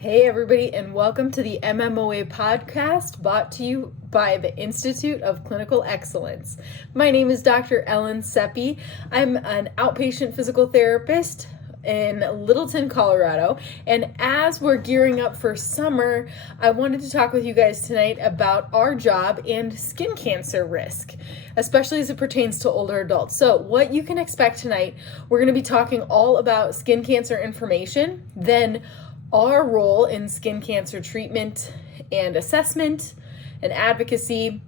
Hey everybody, and welcome to the MMOA podcast brought to you by the Institute of Clinical Excellence. My name is Dr. Ellen Csepe. I'm an outpatient physical therapist in Littleton, Colorado, and as we're gearing up for summer, I wanted to talk with you guys tonight about our job and skin cancer risk, especially as it pertains to older adults. So what you can expect tonight, we're going to be talking all about skin cancer information, then our role in skin cancer treatment and assessment and advocacy,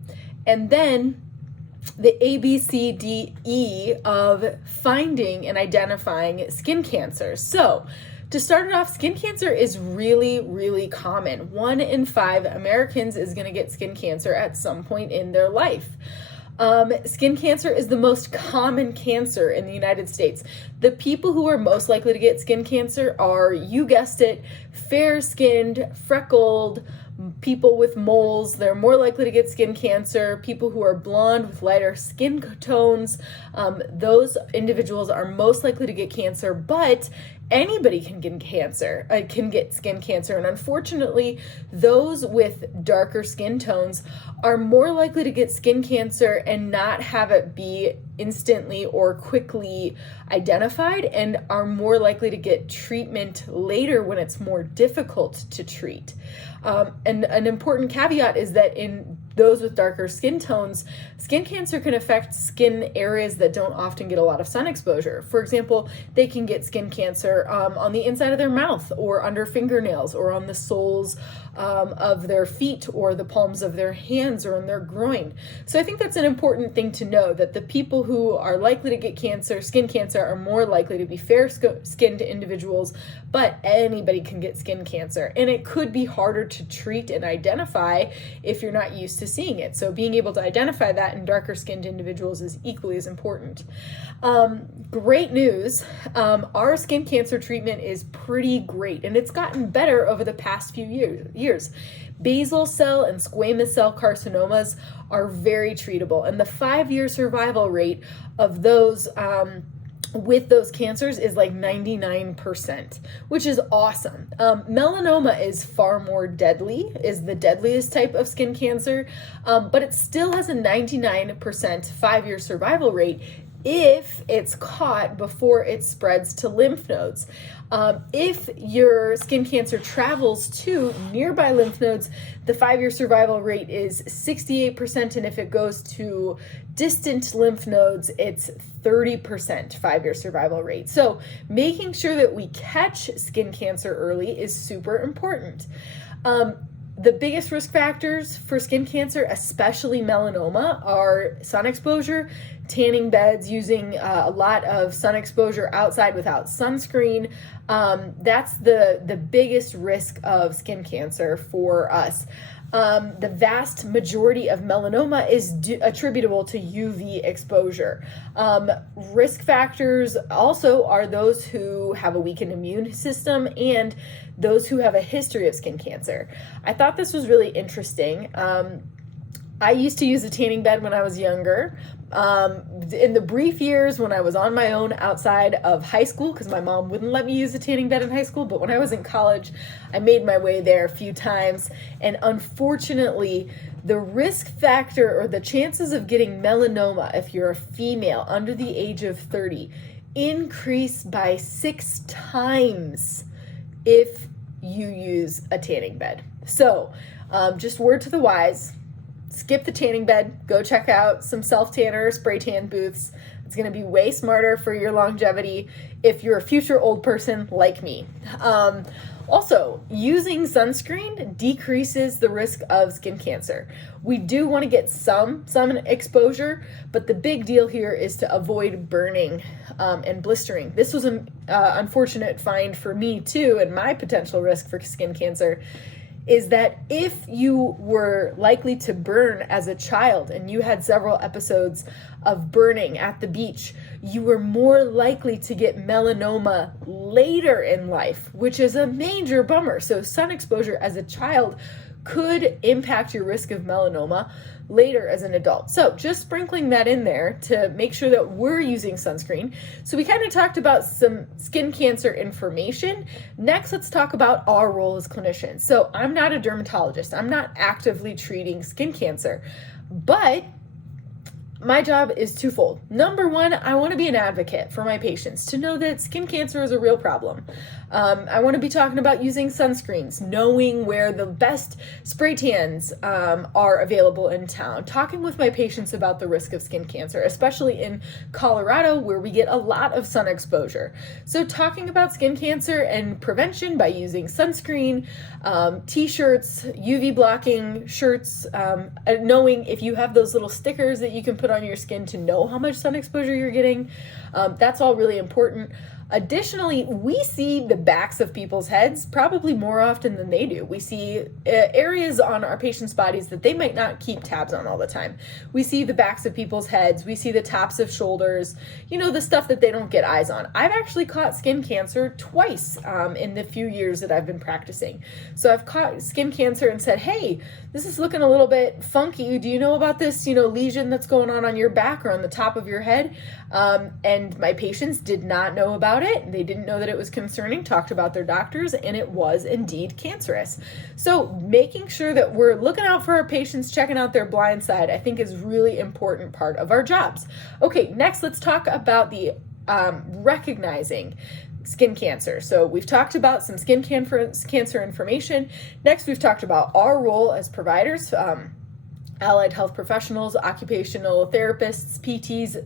and then the ABCDE of finding and identifying skin cancer. So to start it off, skin cancer is really common. 1 in 5 Americans is going to get skin cancer at some point in their life. Skin cancer is the most common cancer in the United States. The people who are most likely to get skin cancer are, you guessed it, fair-skinned, freckled, people with moles. They're more likely to get skin cancer. People who are blonde with lighter skin tones, those individuals are most likely to get cancer, but anybody can get skin cancer. And unfortunately, those with darker skin tones are more likely to get skin cancer and not have it be instantly or quickly identified, and are more likely to get treatment later when it's more difficult to treat. And an important caveat is that in those with darker skin tones, skin cancer can affect skin areas that don't often get a lot of sun exposure. For example, they can get skin cancer on the inside of their mouth, or under fingernails, or on the soles of their feet, or the palms of their hands, or in their groin. So I think that's an important thing to know, that the people who are likely to get skin cancer, are more likely to be fair-skinned individuals, but anybody can get skin cancer. And it could be harder to treat and identify if you're not used to seeing it. So being able to identify that in darker skinned individuals is equally as important. Great news, our skin cancer treatment is pretty great, and it's gotten better over the past few years. Basal cell and squamous cell carcinomas are very treatable, and the 5-year survival rate of those with those cancers is like 99%, which is awesome. Melanoma is far more deadly, is the deadliest type of skin cancer, but it still has a 99% 5-year survival rate if it's caught before it spreads to lymph nodes. If your skin cancer travels to nearby lymph nodes, the 5-year survival rate is 68%, and if it goes to distant lymph nodes, it's 30% 5-year survival rate. So making sure that we catch skin cancer early is super important. The biggest risk factors for skin cancer, especially melanoma, are sun exposure, tanning beds, using a lot of sun exposure outside without sunscreen. That's the biggest risk of skin cancer for us. The vast majority of melanoma is attributable to UV exposure. Risk factors also are those who have a weakened immune system and those who have a history of skin cancer. I thought this was really interesting. I used to use a tanning bed when I was younger. In the brief years when I was on my own outside of high school, because my mom wouldn't let me use a tanning bed in high school, but when I was in college, I made my way there a few times, and unfortunately, the risk factor or the chances of getting melanoma if you're a female under the age of 30 increase by 6 times if you use a tanning bed. So just word to the wise, skip the tanning bed, go check out some self-tanner or spray tan booths. It's going to be way smarter for your longevity if you're a future old person like me. Also, using sunscreen decreases the risk of skin cancer. We do want to get some sun exposure, but the big deal here is to avoid burning and blistering. This was an unfortunate find for me too, and my potential risk for skin cancer is that if you were likely to burn as a child and you had several episodes of burning at the beach, you were more likely to get melanoma later in life, which is a major bummer. So sun exposure as a child could impact your risk of melanoma. later as an adult. So just sprinkling that in there to make sure that we're using sunscreen. So we kind of talked about some skin cancer information. Next, let's talk about our role as clinicians. So I'm not a dermatologist. I'm not actively treating skin cancer, but my job is twofold. Number one, I want to be an advocate for my patients to know that skin cancer is a real problem. I want to be talking about using sunscreens, knowing where the best spray tans are available in town, talking with my patients about the risk of skin cancer, especially in Colorado where we get a lot of sun exposure. So talking about skin cancer and prevention by using sunscreen, t-shirts, UV blocking shirts, knowing if you have those little stickers that you can put on your skin to know how much sun exposure you're getting. That's all really important. Additionally, we see the backs of people's heads probably more often than they do. We see areas on our patients' bodies that they might not keep tabs on all the time. We see the backs of people's heads. We see the tops of shoulders, the stuff that they don't get eyes on. I've actually caught skin cancer twice in the few years that I've been practicing. So I've caught skin cancer and said, hey, this is looking a little bit funky. Do you know about this, lesion that's going on your back or on the top of your head? And my patients did not know about it. They didn't know that it was concerning, talked about their doctors, and it was indeed cancerous. So making sure that we're looking out for our patients, checking out their blind side, I think is really important part of our jobs. Okay, next let's talk about the recognizing skin cancer. So we've talked about some skin cancer information. Next, we've talked about our role as providers, allied health professionals, occupational therapists, PTs,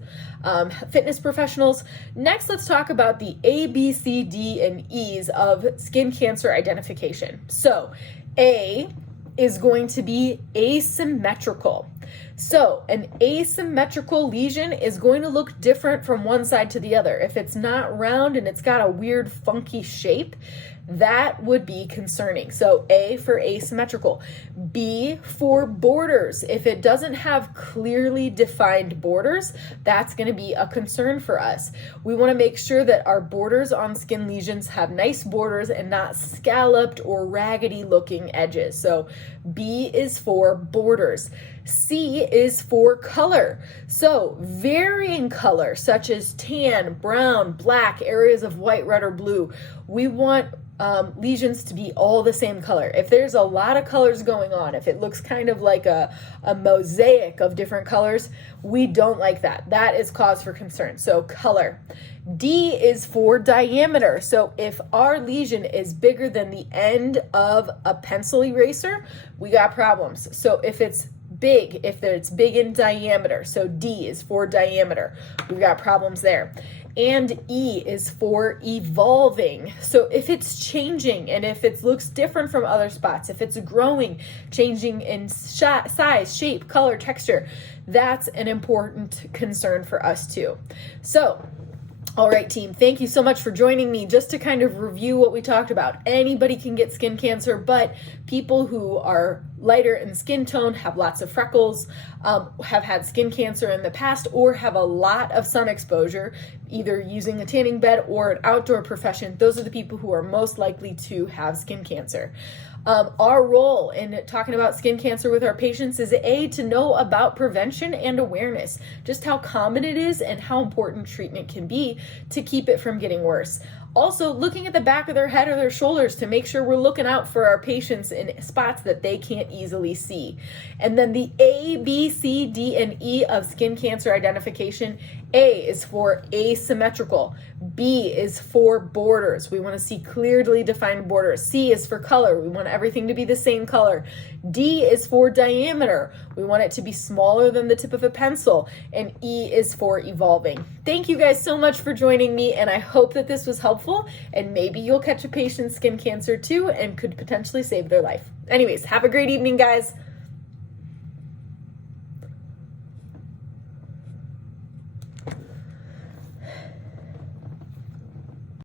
fitness professionals. Next, let's talk about the ABCDEs of skin cancer identification. So A is going to be asymmetrical. So an asymmetrical lesion is going to look different from one side to the other. If it's not round and it's got a weird funky shape, that would be concerning. So A for asymmetrical. B for borders. If it doesn't have clearly defined borders, that's going to be a concern for us. We want to make sure that our borders on skin lesions have nice borders and not scalloped or raggedy looking edges. So B is for borders. C is for color. So varying color, such as tan, brown, black, areas of white, red, or blue. We want lesions to be all the same color. If there's a lot of colors going on, if it looks kind of like a mosaic of different colors, we don't like that. That is cause for concern. So color. D is for diameter. So if our lesion is bigger than the end of a pencil eraser, we got problems. So if it's big in diameter, so D is for diameter, we've got problems there. And E is for evolving. So if it's changing and if it looks different from other spots, if it's growing, changing in size, shape, color, texture, that's an important concern for us too. So, all right, team, thank you so much for joining me. Just to kind of review what we talked about. Anybody can get skin cancer, but people who are lighter in skin tone, have lots of freckles, have had skin cancer in the past, or have a lot of sun exposure, either using a tanning bed or an outdoor profession, those are the people who are most likely to have skin cancer. Our role in talking about skin cancer with our patients is A, to know about prevention and awareness, just how common it is and how important treatment can be to keep it from getting worse. Also, looking at the back of their head or their shoulders to make sure we're looking out for our patients in spots that they can't easily see. And then the A, B, C, D, and E of skin cancer identification. A is for asymmetrical. B is for borders. We want to see clearly defined borders. C is for color. We want everything to be the same color. D is for diameter. We want it to be smaller than the tip of a pencil. And E is for evolving. Thank you guys so much for joining me, and I hope that this was helpful, and maybe you'll catch a patient's skin cancer too and could potentially save their life. Anyways, have a great evening, guys.